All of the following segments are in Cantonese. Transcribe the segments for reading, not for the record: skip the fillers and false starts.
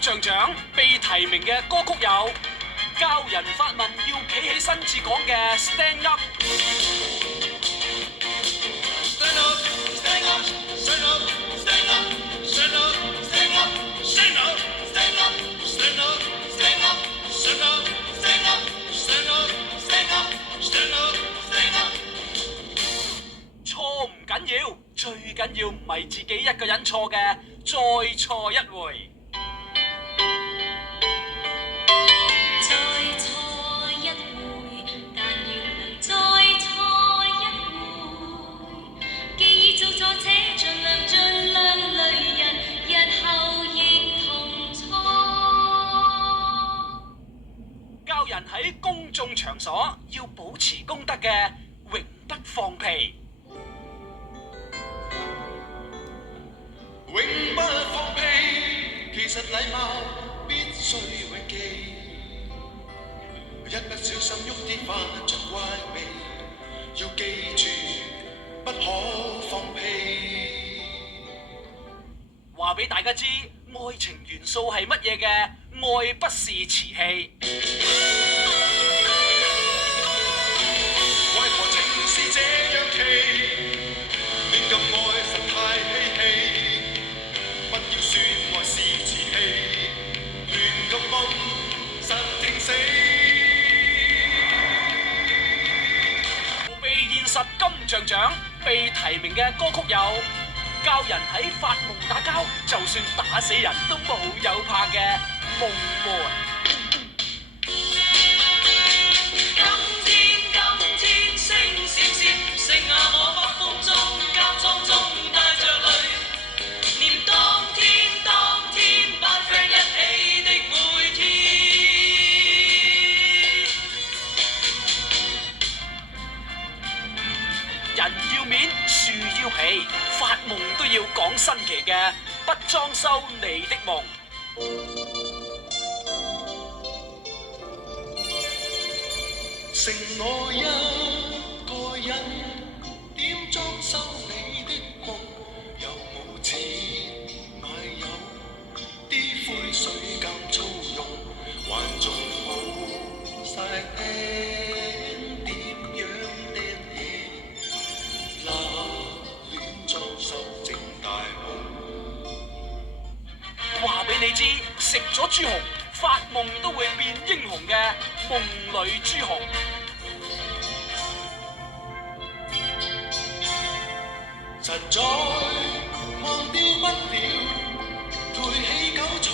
像獎被提名嘅歌曲有教人發問要企起身至講嘅 Stand Up。錯唔緊要，最緊要唔係自己一個人錯嘅，再錯一回。再錯一回，但願能再錯一回。既已做錯且盡量累人，日後亦同錯。教人喺公眾場所要保持公德嘅，永不放屁。永不放屁，其實禮貌必須永記。一不小心喐啲發出怪味，要記住不可放屁。話俾大家知，愛情元素係乜嘢嘅？愛不是瓷器。為何情是這樣奇？亂咁愛實太嬉戲。不要說愛是瓷器，亂咁蹦實聽死。逃避現實金像獎被提名嘅歌曲有教人喺發夢打交，就算打死人都冇有怕嘅夢門。今天星閃閃，剩下我北風中監倉中帶着淚，念當天班 friend 一起的每天。人要面，樹要皮，發夢都要講新奇嘅，不裝修你的夢。剩我一個人，點裝修你的夢？又冇錢買油，啲灰水咁粗用，還仲冇晒釘，點樣釘起？嗱，亂裝修整大夢。話俾你知，食咗豬紅，發夢都會變英雄嘅夢裏豬紅。實在忘掉不了，配起韭菜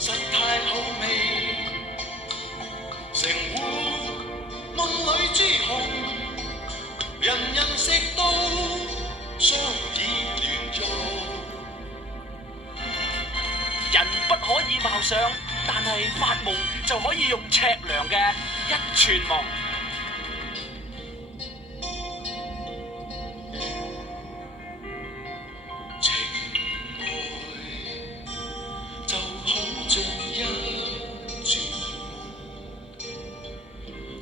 實太好味，成壺夢裏豬紅，人人食到雙耳亂做。人不可以貌相，但係發夢就可以用尺量嘅一寸夢。情愛就好像一串夢，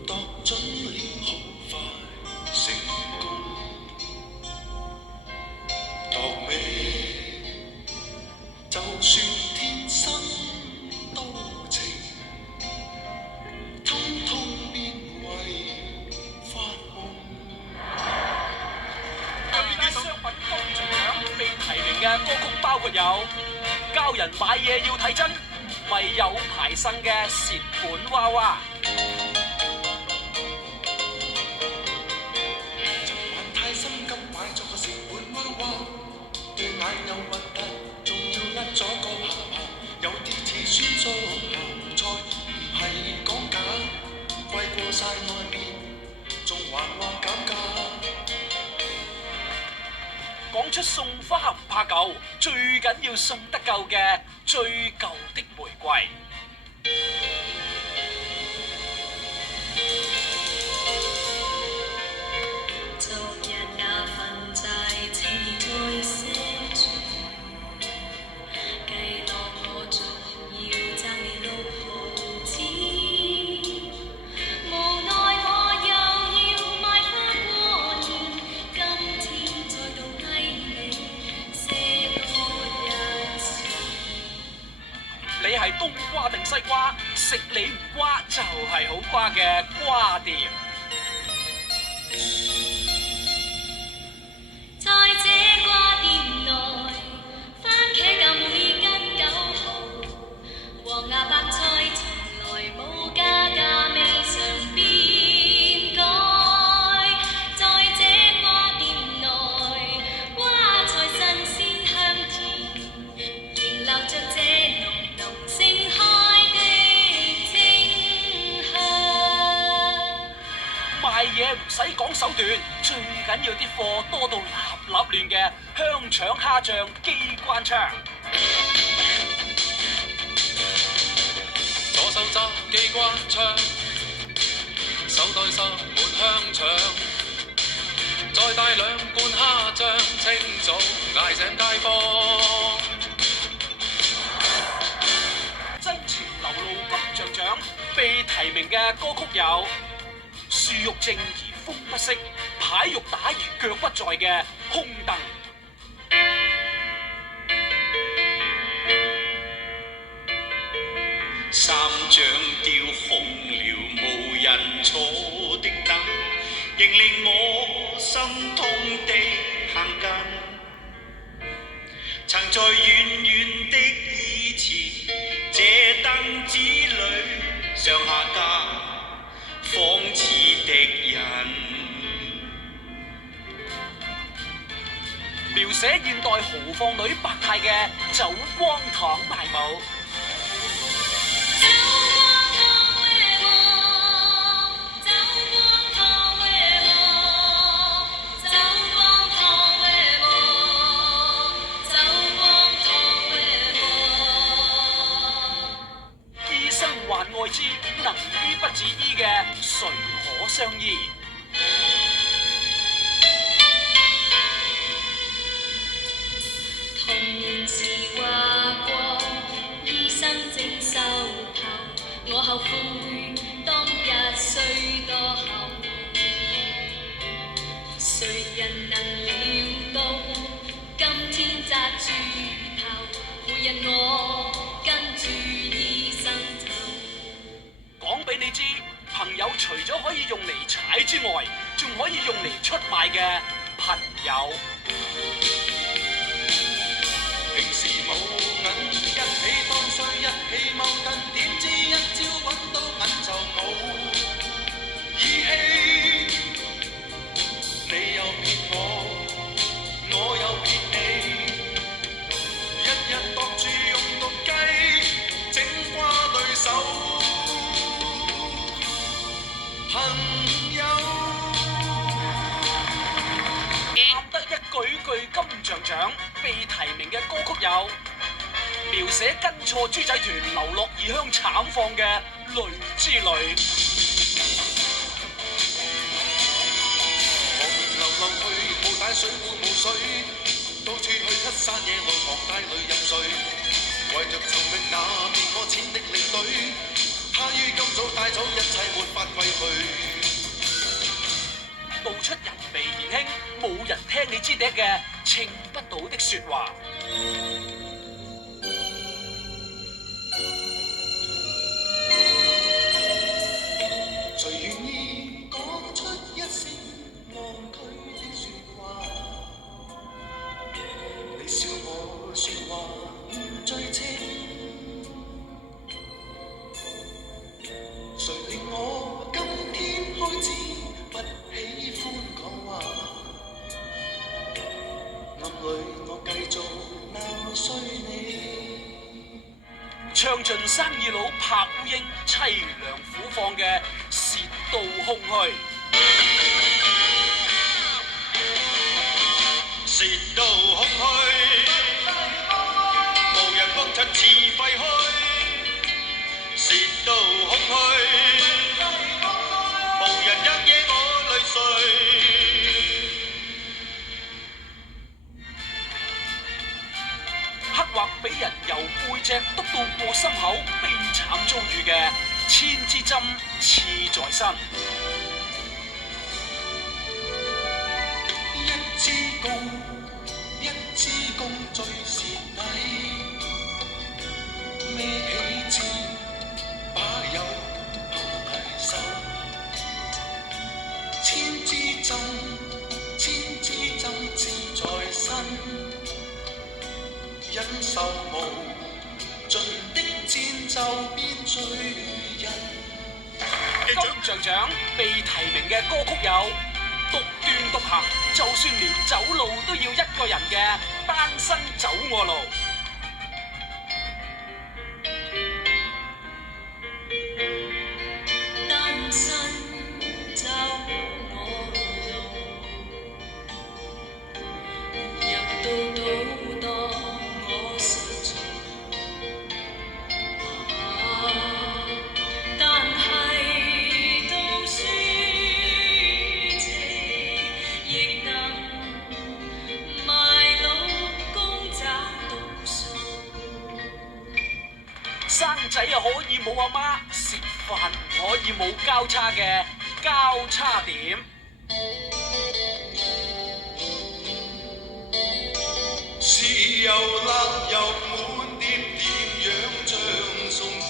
度準了好快成功，度尾就算天生多情，通通變為發夢。最佳商品金像獎被提名嘅歌曲包括有教人買嘢要睇真，咪有排生嘅蝕本娃娃。尋晚太心急買咗個蝕本娃娃，對眼有問題，仲要甩咗個下巴，有啲似酸蔬鹹菜，唔係講假，貴過晒外面，仲還話減價。講出送花唔怕舊，最緊要送得夠嘅最舊的玫瑰。昨日那份債，請你再寫住，計落我仲要爭你6毫子，無奈我又要買花過年，今天再度替你寫多一次。係冬瓜定西瓜，食你唔瓜就係好瓜嘅瓜店。在這瓜店內，番茄價每斤9毫，黃芽白菜從來冇加價，未嘗變改。在這瓜店內，瓜菜新鮮香甜，仍留着這濃濃盛開的清香。賣嘢唔使講手段，最緊要啲貨多到立立亂嘅香腸蝦醬機關槍。左手揸機關槍，手袋塞滿香腸，再帶2罐蝦醬，清早嗌醒街坊。真傳流露金像獎被提名嘅歌曲有樹欲靜而風不息，牌欲打而腳不在嘅空凳。三張吊空了無人坐的凳，仍令我心痛的行近。曾在遠遠的以前，這凳子裏上下格，仿似敵人。描寫現代豪放女白太嘅走光堂賣舞。走光堂為我，走光堂為我，走光堂為我，走光堂為我。醫生患愛滋，能醫不自醫嘅誰可相醫？童年時話過，醫生正秀頭，我後悔當日雖多後。誰人能料到今天紮住頭，每日我跟住醫生走。講俾你知，朋友除咗可以用嚟踩之外，仲可以用嚟出賣嘅朋友。平時冇銀，一起當衰，一起踎凳，點知一朝揾到銀就冇義氣。你又騙我，我又騙你，日日度住用毒雞整瓜對手，朋友。啱得一句金像獎被提名嘅歌曲有描寫跟錯豬仔團流落異鄉慘況嘅淚之旅。流浪去，冇帶水壺冇水，到處去七山野路旁街裏入睡，為着尋覓那騙我錢的領隊，他於今早帶走一切沒法歸去。道出人微言輕，冇人聽你支笛嘅稱不到的説話。誰願意講出一聲忘佢的説話？你笑我説話唔最清，誰令我今天開始不喜歡講話？暗裏我繼續鬧衰你。唱盡生意佬拍烏蠅，凄涼苦況嘅竊盜空虛。竊盜空虛，無人幫襯似廢墟。竊盜空虛，無人得惹我淚水。刻畫俾人由背脊篤到過心口，悲慘遭遇嘅千支針刺在身。一支公最蝕底，孭起忍受無盡的戰奏變醉人。金像獎被提名嘅歌曲有《獨斷獨行》，就算連走路都要一個人嘅《單身走我路》。單身走我路，入到島當我受罪。但係到輸情，亦能賣老公找到數。生仔又可以冇阿媽，食飯唔可以冇交叉嘅交叉點。豉油辣油滿碟，點樣將餸甜？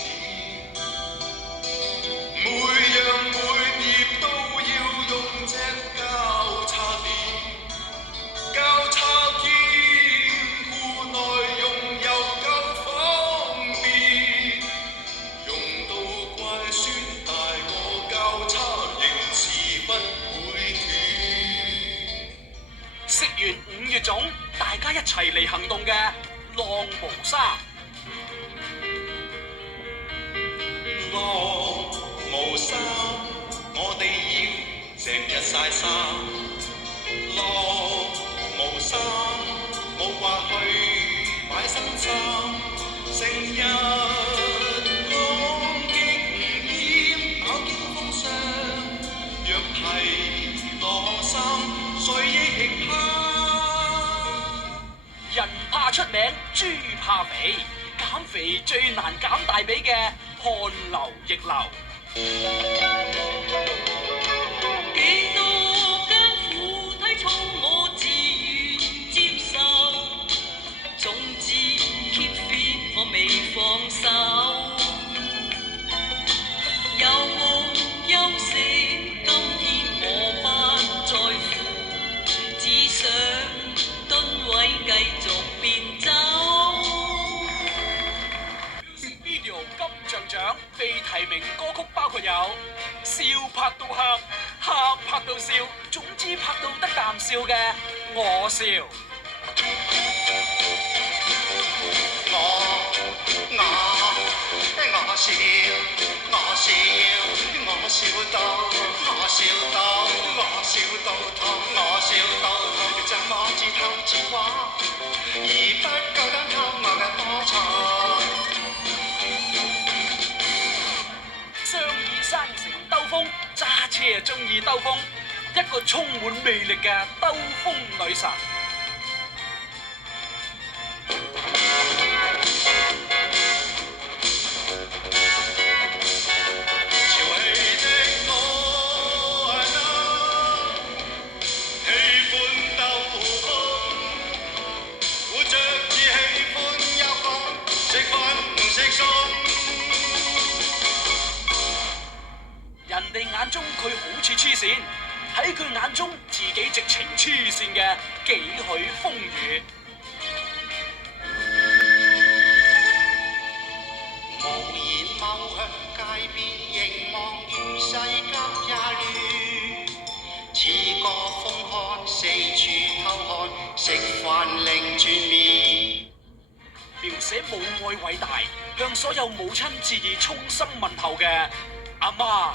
每樣每碟都要用隻交叉點，交叉添，戶內用又夠方便，用到乖孫大個交叉仍是不會斷。食完5月粽，大家一齊嚟行動嘅浪毛衫。浪毛衫，我哋要成日曬衫。浪毛衫，冇話去買新衫，成日浪極唔厭，飽經風霜。若係落衫，誰亦怕。人怕出名，豬怕肥，減肥最難減大髀嘅汗流逆流。幾多艱苦體操我自願接受，總之 keep fit 我未放手，有冇休息？今天我不在乎，只想噸位繼續變走。Video 金像獎被提名歌曲包括有《笑拍到喊》、《喊拍到笑》，總之拍到得啖笑嘅《我笑》。我笑，我笑，我笑到，我笑到，我笑到痛，我笑到痛，怎麼自偷自畫，而不夠膽偷我嘅波菜。雙耳生成兜風，揸車中意兜風，一個充滿魅力嘅兜風女神。潮氣的我啊，喜歡兜風，活着只喜歡休講，食飯唔食餸。人哋眼中佢好似黐線，喺佢眼中自己直情黐線嘅幾許風雨。無言望向街邊，凝望與世間也亂。似個風寒，四處偷看，食飯另轉面。描寫母愛偉大，向所有母親致以衷心問候嘅阿媽。